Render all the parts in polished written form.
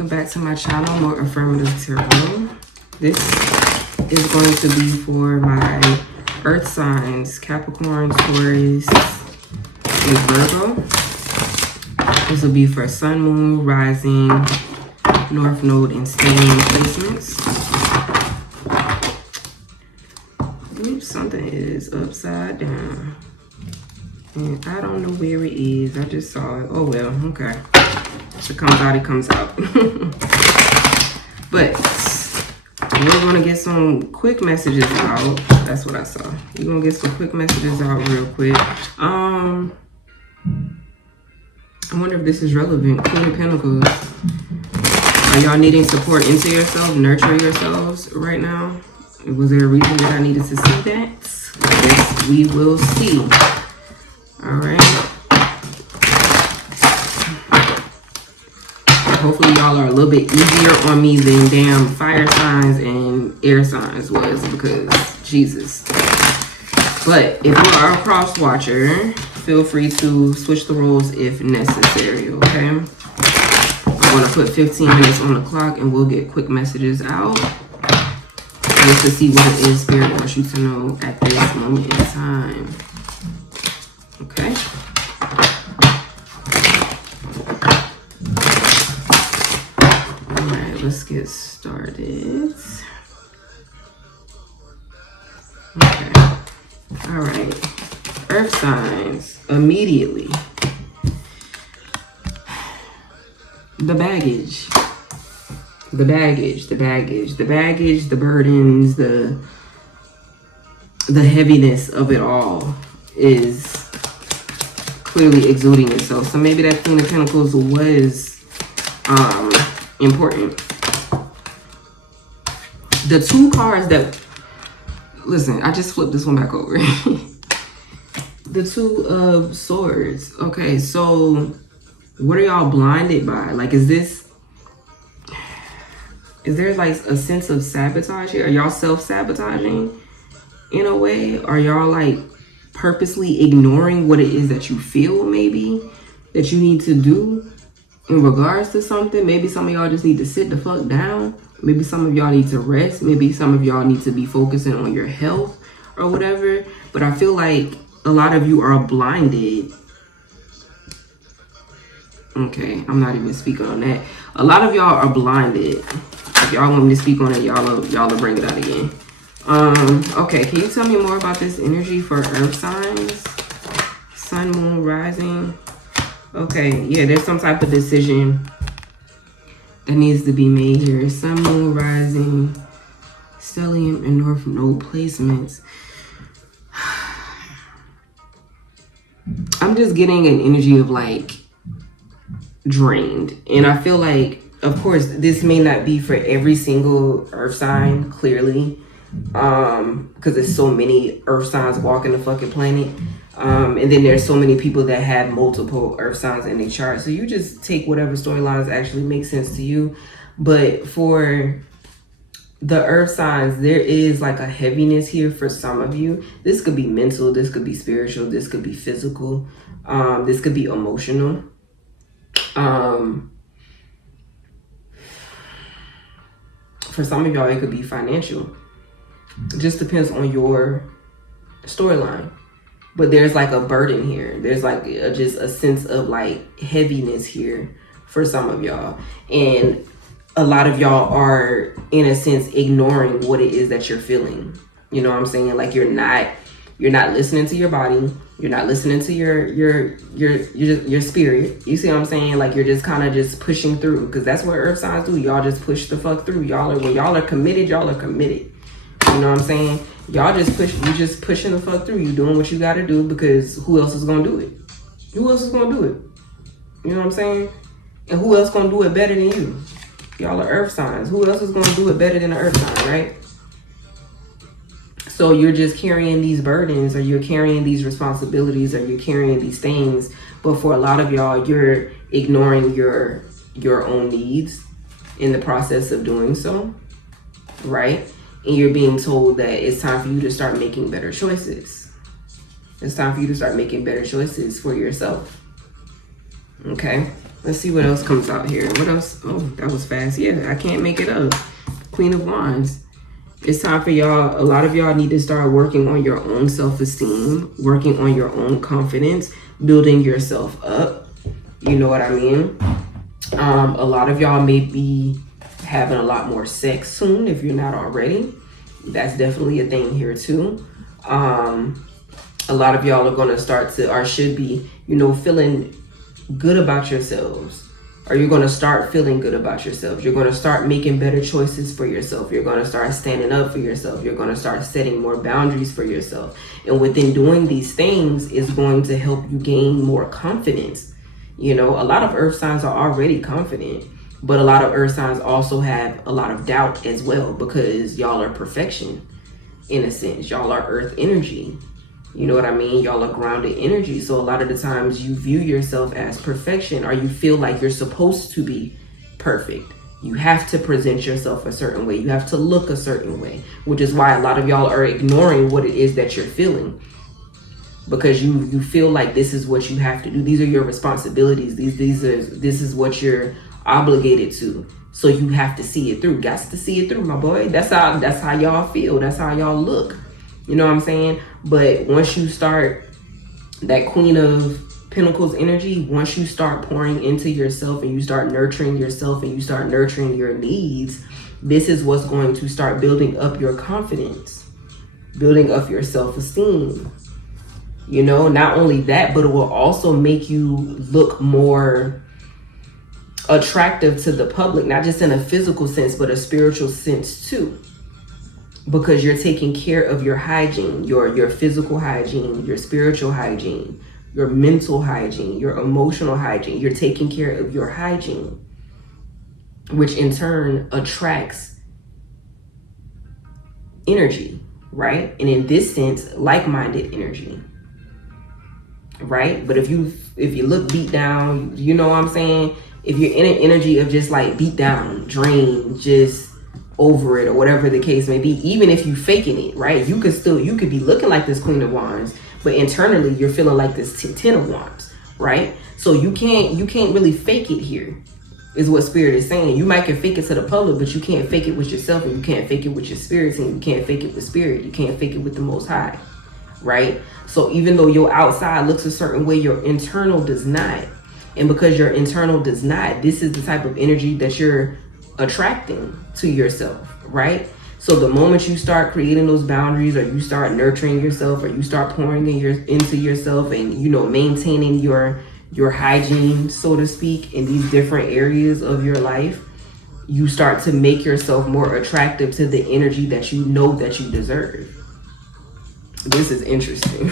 welcome back to my channel, More Affirmative Tarot. This is going to be for my earth signs, Capricorn, Taurus, and Virgo. This will be for Sun, Moon, Rising, North Node, and stellium placements. Oops, something is upside down. And I don't know where it is. I just saw it. Oh well, okay. If it comes out, it comes out. But we're gonna get some quick messages out. That's what I saw. We're gonna get some quick messages out real quick. I wonder if this is relevant. Queen of Pentacles. Are y'all needing support into yourself, nurture yourselves right now? Was there a reason that I needed to see that? I guess we will see. All right. Hopefully y'all are a little bit easier on me than damn fire signs and air signs was, because Jesus. But if you are a cross watcher, feel free to switch the roles if necessary, okay? I'm going to put 15 minutes on the clock and we'll get quick messages out just to see what it is Spirit wants you to know at this moment in time. Okay? Let's get started. Okay. All right. Earth signs. Immediately. The baggage. The baggage. The baggage. The baggage. The burdens. The heaviness of it all is clearly exuding itself. So maybe that Queen of Pentacles was important. The two cards that, listen, I just flipped this one back over. The Two of Swords. Okay, so what are y'all blinded by? Like, is there like a sense of sabotage here? Are y'all self-sabotaging in a way? Are y'all like purposely ignoring what it is that you feel maybe that you need to do in regards to something? Maybe some of y'all just need to sit the fuck down. Maybe some of y'all need to rest. Maybe some of y'all need to be focusing on your health or whatever. But I feel like a lot of you are blinded. Okay, I'm not even speaking on that. A lot of y'all are blinded. If y'all want me to speak on it, y'all will bring it out again. Okay, can you tell me more about this energy for earth signs? Sun, Moon, Rising. Okay, yeah, there's some type of decision that needs to be made here. Sun, Moon, Rising, stellium, and North Node placements. I'm just getting an energy of like drained. And I feel like, of course, this may not be for every single earth sign, clearly. Because there's so many earth signs walking the fucking planet. And then there's so many people that have multiple earth signs in their chart. So you just take whatever storylines actually make sense to you. But for the earth signs, there is like a heaviness here for some of you. This could be mental. This could be spiritual. This could be physical. This could be emotional. For some of y'all, it could be financial. It just depends on your storyline. But there's like a burden here. There's like just a sense of like heaviness here for some of y'all. And a lot of y'all are, in a sense, ignoring what it is that you're feeling. You know what I'm saying? Like you're not listening to your body. You're not listening to your spirit. You see what I'm saying? Like you're just kind of just pushing through, because that's what earth signs do. Y'all just push the fuck through. When y'all are committed, y'all are committed. You know what I'm saying? Y'all just just pushing the fuck through. You doing what you gotta do, because who else is gonna do it? Who else is gonna do it? You know what I'm saying? And who else gonna do it better than you? Y'all are earth signs. Who else is gonna do it better than an earth sign, right? So you're just carrying these burdens, or you're carrying these responsibilities, or you're carrying these things. But for a lot of y'all, you're ignoring your own needs in the process of doing so, right? And you're being told that it's time for you to start making better choices. It's time for you to start making better choices for yourself. Okay? Let's see what else comes out here. What else? Oh, that was fast. Yeah, I can't make it up. Queen of Wands. It's time for y'all. A lot of y'all need to start working on your own self-esteem, working on your own confidence, building yourself up. You know what I mean? A lot of y'all may be having a lot more sex soon if you're not already. That's definitely a thing here too. A lot of y'all are going to start to, or should be, you know, feeling good about yourselves. Or you're going to start feeling good about yourself. You're going to start making better choices for yourself. You're going to start standing up for yourself. You're going to start setting more boundaries for yourself. And within doing these things is going to help you gain more confidence. You know, a lot of earth signs are already confident, but a lot of earth signs also have a lot of doubt as well, because y'all are perfection in a sense. Y'all are earth energy. You know what I mean? Y'all are grounded energy. So a lot of the times you view yourself as perfection, or you feel like you're supposed to be perfect. You have to present yourself a certain way. You have to look a certain way, which is why a lot of y'all are ignoring what it is that you're feeling, because you feel like this is what you have to do. These are your responsibilities. This is what you're obligated to. So you have to see it through. Got to see it through, my boy. That's how y'all feel. That's how y'all look. You know what I'm saying? But once you start that Queen of Pentacles energy, once you start pouring into yourself and you start nurturing yourself and you start nurturing your needs, this is what's going to start building up your confidence, building up your self-esteem. You know, not only that, but it will also make you look more attractive to the public, not just in a physical sense, but a spiritual sense too. Because you're taking care of your hygiene, your physical hygiene, your spiritual hygiene, your mental hygiene, your emotional hygiene. You're taking care of your hygiene, which in turn attracts energy, right? And in this sense, like-minded energy, right? But if you look beat down, you know what I'm saying? If you're in an energy of just like beat down, drained, just over it, or whatever the case may be, even if you faking it, right? You could be looking like this Queen of Wands, but internally you're feeling like this Ten of Wands, right? So you can't really fake it here, is what Spirit is saying. You might can fake it to the public, but you can't fake it with yourself, and you can't fake it with your spirits, and you can't fake it with Spirit. You can't fake it with the Most High, right? So even though your outside looks a certain way, your internal does not. And because your internal does not, this is the type of energy that you're attracting to yourself, right? So the moment you start creating those boundaries, or you start nurturing yourself, or you start pouring into yourself, and, you know, maintaining your hygiene, so to speak, in these different areas of your life, you start to make yourself more attractive to the energy that you know that you deserve. This is interesting.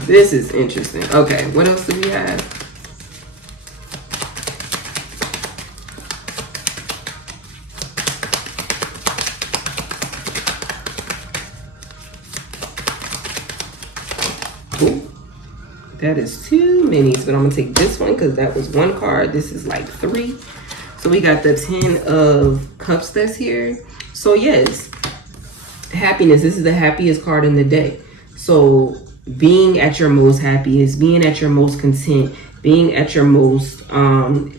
This is interesting. Okay, what else do we have? Ooh, that is too many, but I'm gonna take this one because that was one card. This is like 3. So we got the 10 of Cups that's here. So yes, happiness. This is the happiest card in the deck. So being at your most happiest, being at your most content, being at your most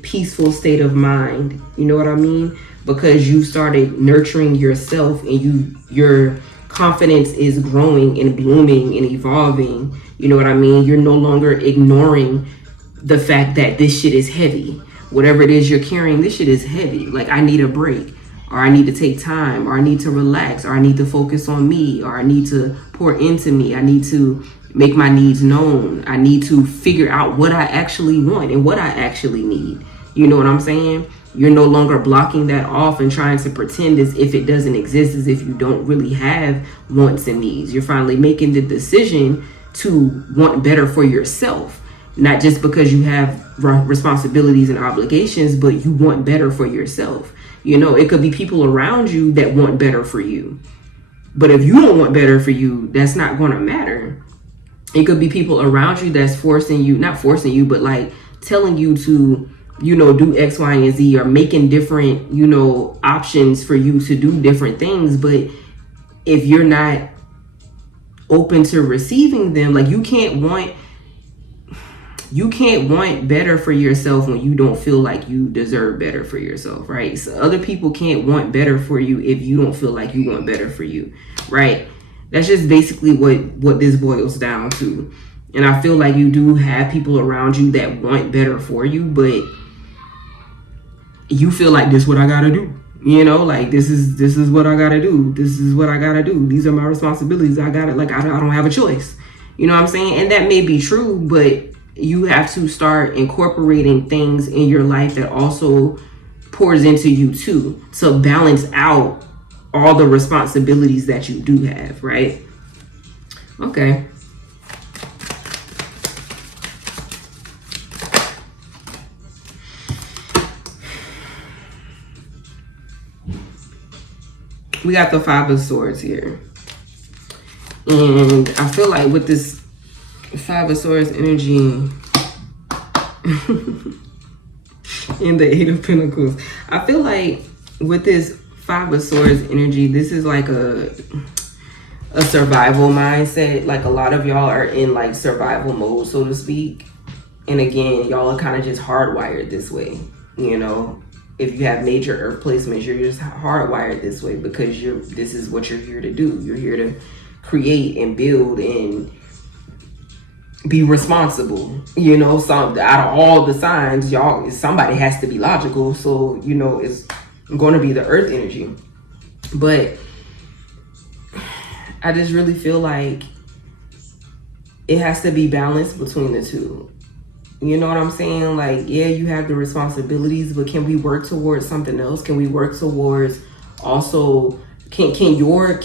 peaceful state of mind. You know what I mean? Because you started nurturing yourself, and your confidence is growing and blooming and evolving. You know what I mean? You're no longer ignoring the fact that this shit is heavy. Whatever it is you're carrying, this shit is heavy. Like, I need a break, or I need to take time, or I need to relax, or I need to focus on me, or I need to pour into me. I need to make my needs known. I need to figure out what I actually want and what I actually need. You know what I'm saying? You're no longer blocking that off and trying to pretend as if it doesn't exist, as if you don't really have wants and needs. You're finally making the decision to want better for yourself, not just because you have responsibilities and obligations, but you want better for yourself. You know, it could be people around you that want better for you, but if you don't want better for you, that's not going to matter. It could be people around you that's forcing you, not forcing you, but like telling you to, you know, do X, Y, and Z, or making different, you know, options for you to do different things. But if you're not open to receiving them, like, you can't want, you can't want better for yourself when you don't feel like you deserve better for yourself, right? So other people can't want better for you if you don't feel like you want better for you, right? That's just basically what this boils down to. And I feel like you do have people around you that want better for you, but you feel like this is what I gotta do. You know, like this is what I gotta do. This is what I gotta do. These are my responsibilities. I gotta, like, I don't have a choice. You know what I'm saying? And that may be true, but you have to start incorporating things in your life that also pours into you too, to balance out all the responsibilities that you do have, right? Okay. We got the Five of Swords here. And I feel like with this Five of Swords energy and the Eight of Pentacles, I feel like with this Five of Swords energy, this is like a survival mindset. Like a lot of y'all are in like survival mode, so to speak. And again, y'all are kind of just hardwired this way, you know. If you have major earth placements, you're just hardwired this way because this is what you're here to do. You're here to create and build and be responsible. You know, out of all the signs, y'all, somebody has to be logical. So, you know, it's going to be the earth energy. But I just really feel like it has to be balanced between the two. You know what I'm saying? Like, yeah, you have the responsibilities, but can we work towards something else? Can we work towards also, can your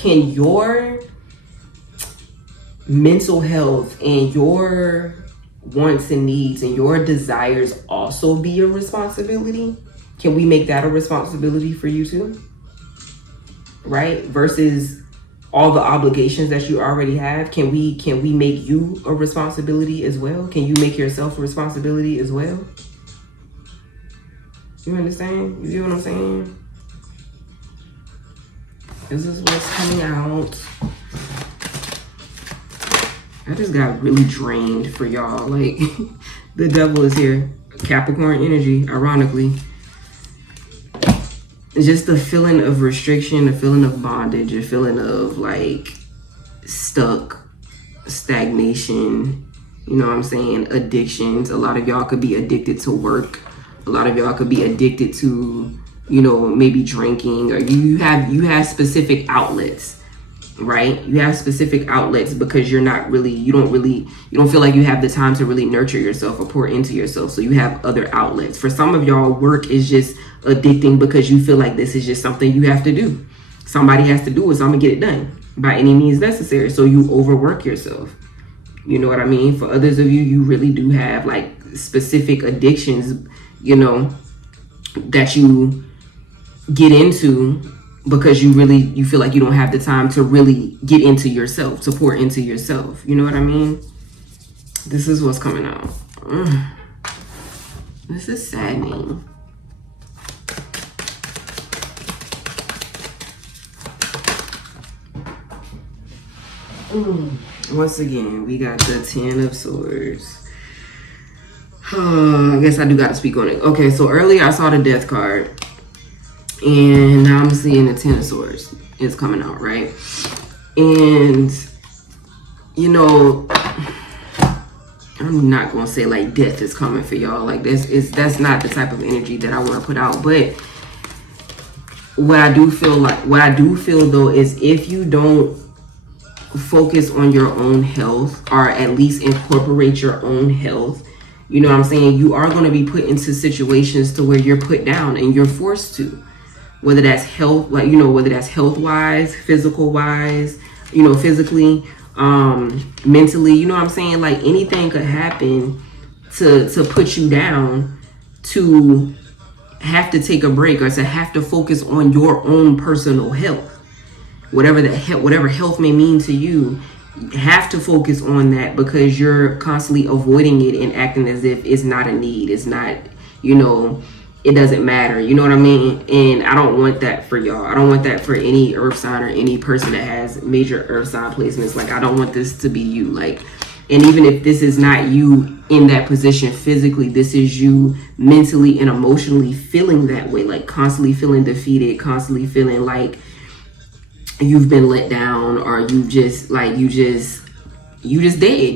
mental health and your wants and needs and your desires also be a responsibility? Can we make that a responsibility for you too? Right? Versus all the obligations that you already have, can we make you a responsibility as well? Can you make yourself a responsibility as well? You understand? You see what I'm saying? This is what's coming out. I just got really drained for y'all. Like, the devil is here. Capricorn energy, ironically. Just the feeling of restriction, the feeling of bondage, a feeling of like stuck, stagnation, you know what I'm saying? Addictions. A lot of y'all could be addicted to work. A lot of y'all could be addicted to, you know, maybe drinking, or you have specific outlets, right? You have specific outlets because you don't feel like you have the time to really nurture yourself or pour into yourself. So you have other outlets. For some of y'all, work is just addicting because you feel like this is just something you have to do. Somebody has to do it, so I'm gonna get it done by any means necessary. So you overwork yourself. You know what I mean? For others of you, you really do have like specific addictions, you know, that you get into because you feel like you don't have the time to really get into yourself, to pour into yourself. You know what I mean? This is what's coming out. This is saddening. Once again, we got the Ten of Swords. I guess I do got to speak on it. Okay, so earlier I saw the Death card. And now I'm seeing the Ten of Swords. It's coming out, right? And, you know, I'm not going to say like death is coming for y'all. Like that's not the type of energy that I want to put out. But what I do feel though is if you don't focus on your own health, or at least incorporate your own health, you know what I'm saying, you are going to be put into situations to where you're put down and you're forced to, whether that's health, like, you know, whether that's health wise, physical wise, you know, physically, mentally, you know what I'm saying, like anything could happen to put you down, to have to take a break or to have to focus on your own personal health. Whatever health may mean to you, have to focus on that because you're constantly avoiding it and acting as if it's not a need. It's not, you know, it doesn't matter. You know what I mean? And I don't want that for y'all. I don't want that for any earth sign or any person that has major earth sign placements. Like, I don't want this to be you. Like, And even if this is not you in that position physically, this is you mentally and emotionally feeling that way, like constantly feeling defeated, constantly feeling like you've been let down, or you just dead.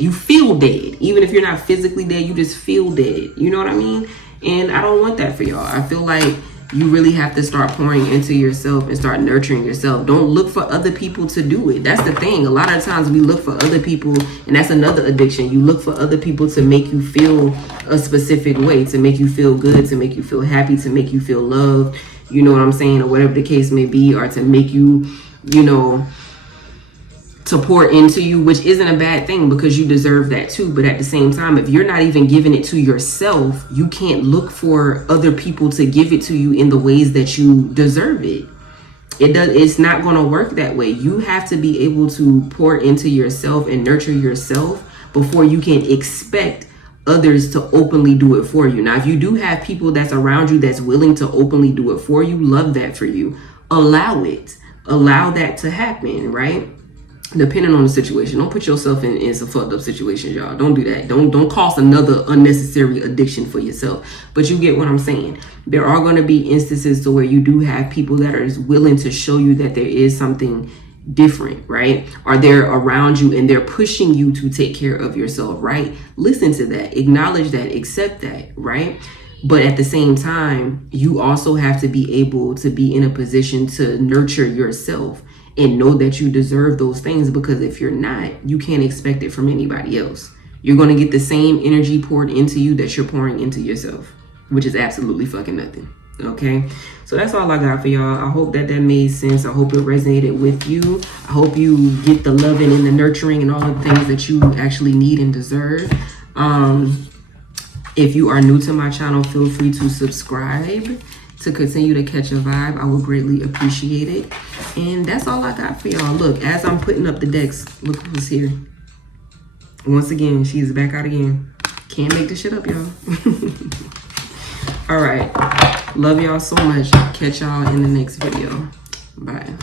You feel dead. Even if you're not physically dead, you just feel dead. You know what I mean? And I don't want that for y'all. I feel like you really have to start pouring into yourself and start nurturing yourself. Don't look for other people to do it. That's the thing. A lot of times we look for other people, and that's another addiction. You look for other people to make you feel a specific way, to make you feel good, to make you feel happy, to make you feel loved. You know what I'm saying? Or whatever the case may be, or to make you, you know, to pour into you, which isn't a bad thing because you deserve that too. But at the same time, if you're not even giving it to yourself, you can't look for other people to give it to you in the ways that you deserve it. It's not going to work that way. You have to be able to pour into yourself and nurture yourself before you can expect others to openly do it for you. Now, if you do have people that's around you that's willing to openly do it for you, love that for you. Allow it. Allow that to happen, right? Depending on the situation. Don't put yourself in some fucked up situations, y'all. Don't do that. Don't cause another unnecessary addiction for yourself. But you get what I'm saying. There are going to be instances to where you do have people that are willing to show you that there is something different, right? Or they're around you and they're pushing you to take care of yourself, right? Listen to that. Acknowledge that. Accept that, right? But at the same time, you also have to be able to be in a position to nurture yourself and know that you deserve those things, because if you're not, you can't expect it from anybody else. You're going to get the same energy poured into you that you're pouring into yourself, which is absolutely fucking nothing. Okay, so that's all I got for y'all. I hope that made sense. I hope it resonated with you. I hope you get the loving and the nurturing and all the things that you actually need and deserve. If you are new to my channel, feel free to subscribe to continue to catch a vibe. I would greatly appreciate it. And that's all I got for y'all. Look, as I'm putting up the decks, look who's here. Once again, she's back out again. Can't make this shit up, y'all. All right. Love y'all so much. Catch y'all in the next video. Bye.